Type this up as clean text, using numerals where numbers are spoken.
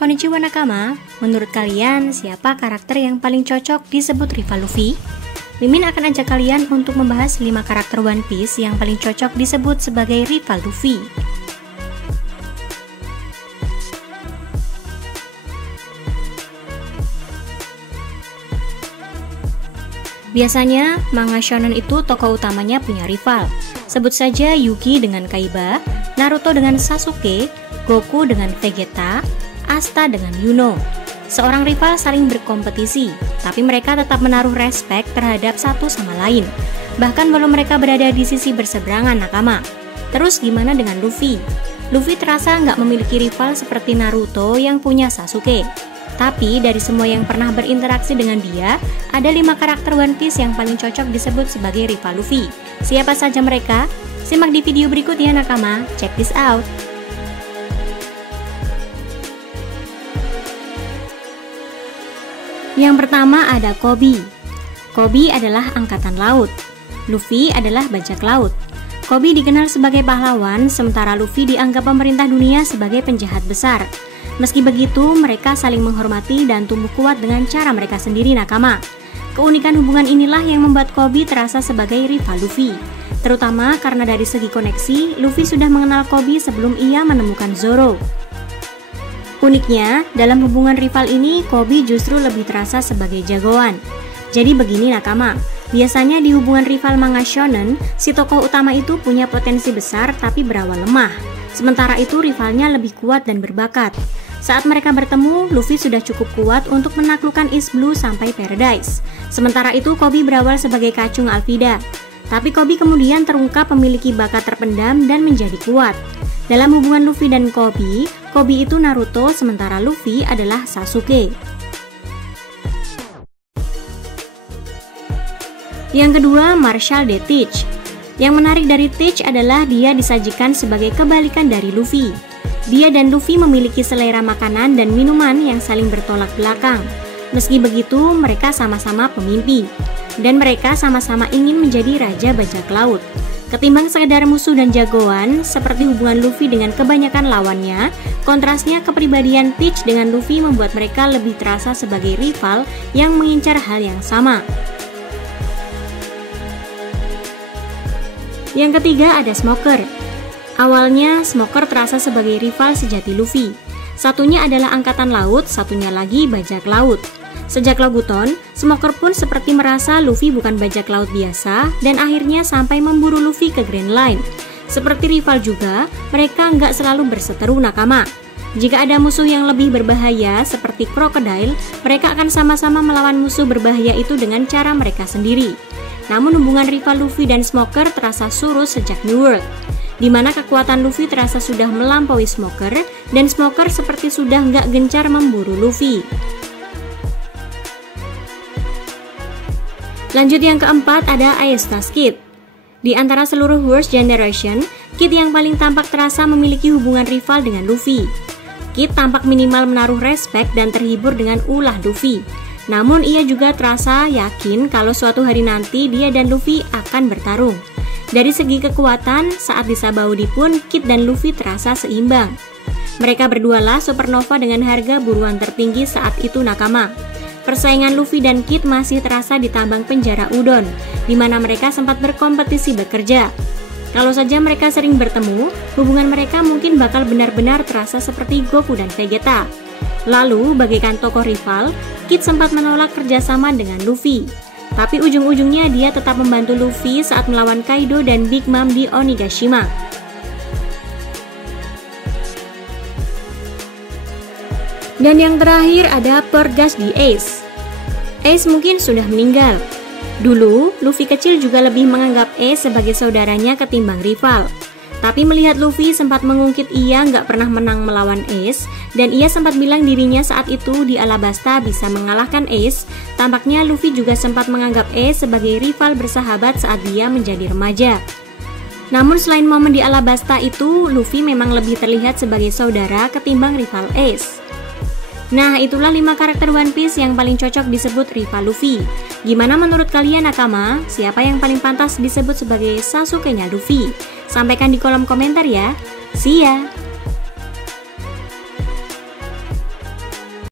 Konnichiwa nakama, menurut kalian siapa karakter yang paling cocok disebut rival Luffy? Mimin akan ajak kalian untuk membahas 5 karakter One Piece yang paling cocok disebut sebagai rival Luffy. Biasanya, manga shonen itu tokoh utamanya punya rival. Sebut saja Yuki dengan Kaiba, Naruto dengan Sasuke, Goku dengan Vegeta, Asta dengan Yuno. Seorang rival saling berkompetisi, tapi mereka tetap menaruh respek terhadap satu sama lain. Bahkan walau mereka berada di sisi berseberangan nakama. Terus gimana dengan Luffy? Luffy terasa nggak memiliki rival seperti Naruto yang punya Sasuke. Tapi dari semua yang pernah berinteraksi dengan dia, ada 5 karakter One Piece yang paling cocok disebut sebagai rival Luffy. Siapa saja mereka? Simak di video berikut ya nakama, check this out. Yang pertama ada Koby. Koby adalah angkatan laut. Luffy adalah bajak laut. Koby dikenal sebagai pahlawan, sementara Luffy dianggap pemerintah dunia sebagai penjahat besar. Meski begitu, mereka saling menghormati dan tumbuh kuat dengan cara mereka sendiri nakama. Keunikan hubungan inilah yang membuat Koby terasa sebagai rival Luffy. Terutama karena dari segi koneksi, Luffy sudah mengenal Koby sebelum ia menemukan Zoro. Uniknya, dalam hubungan rival ini, Koby justru lebih terasa sebagai jagoan. Jadi begini nakama, biasanya di hubungan rival manga shonen, si tokoh utama itu punya potensi besar tapi berawal lemah. Sementara itu rivalnya lebih kuat dan berbakat. Saat mereka bertemu, Luffy sudah cukup kuat untuk menaklukkan East Blue sampai Paradise. Sementara itu Koby berawal sebagai kacung Alvida. Tapi Koby kemudian terungkap memiliki bakat terpendam dan menjadi kuat. Dalam hubungan Luffy dan Koby, Koby itu Naruto sementara Luffy adalah Sasuke. Yang kedua, Marshall D. Teach. Yang menarik dari Teach adalah dia disajikan sebagai kebalikan dari Luffy. Dia dan Luffy memiliki selera makanan dan minuman yang saling bertolak belakang. Meski begitu, mereka sama-sama pemimpi. Dan mereka sama-sama ingin menjadi raja bajak laut. Ketimbang sekedar musuh dan jagoan, seperti hubungan Luffy dengan kebanyakan lawannya, kontrasnya kepribadian Teach dengan Luffy membuat mereka lebih terasa sebagai rival yang mengincar hal yang sama. Yang ketiga ada Smoker. Awalnya, Smoker terasa sebagai rival sejati Luffy. Satunya adalah angkatan laut, satunya lagi bajak laut. Sejak Loguton, Smoker pun seperti merasa Luffy bukan bajak laut biasa dan akhirnya sampai memburu Luffy ke Grand Line. Seperti rival juga, mereka nggak selalu berseteru nakama. Jika ada musuh yang lebih berbahaya seperti Crocodile, mereka akan sama-sama melawan musuh berbahaya itu dengan cara mereka sendiri. Namun hubungan rival Luffy dan Smoker terasa surut sejak New World, di mana kekuatan Luffy terasa sudah melampaui Smoker dan Smoker seperti sudah nggak gencar memburu Luffy. Lanjut yang keempat ada Aestas Kid. Di antara seluruh Worst Generation, Kid yang paling tampak terasa memiliki hubungan rival dengan Luffy. Kid tampak minimal menaruh respek dan terhibur dengan ulah Luffy. Namun ia juga terasa yakin kalau suatu hari nanti dia dan Luffy akan bertarung. Dari segi kekuatan, saat di Sabaody pun Kid dan Luffy terasa seimbang. Mereka berdualah supernova dengan harga buruan tertinggi saat itu nakama. Persaingan Luffy dan Kid masih terasa di tambang penjara Udon, di mana mereka sempat berkompetisi bekerja. Kalau saja mereka sering bertemu, hubungan mereka mungkin bakal benar-benar terasa seperti Goku dan Vegeta. Lalu, bagaikan tokoh rival, Kid sempat menolak kerjasama dengan Luffy. Tapi ujung-ujungnya dia tetap membantu Luffy saat melawan Kaido dan Big Mom di Onigashima. Dan yang terakhir ada Porgas di Ace. Ace mungkin sudah meninggal. Dulu, Luffy kecil juga lebih menganggap Ace sebagai saudaranya ketimbang rival. Tapi melihat Luffy sempat mengungkit ia nggak pernah menang melawan Ace, dan ia sempat bilang dirinya saat itu di Alabasta bisa mengalahkan Ace, tampaknya Luffy juga sempat menganggap Ace sebagai rival bersahabat saat dia menjadi remaja. Namun selain momen di Alabasta itu, Luffy memang lebih terlihat sebagai saudara ketimbang rival Ace. Nah, itulah 5 karakter One Piece yang paling cocok disebut rival Luffy. Gimana menurut kalian nakama? Siapa yang paling pantas disebut sebagai Sasuke-nya Luffy? Sampaikan di kolom komentar ya. See ya!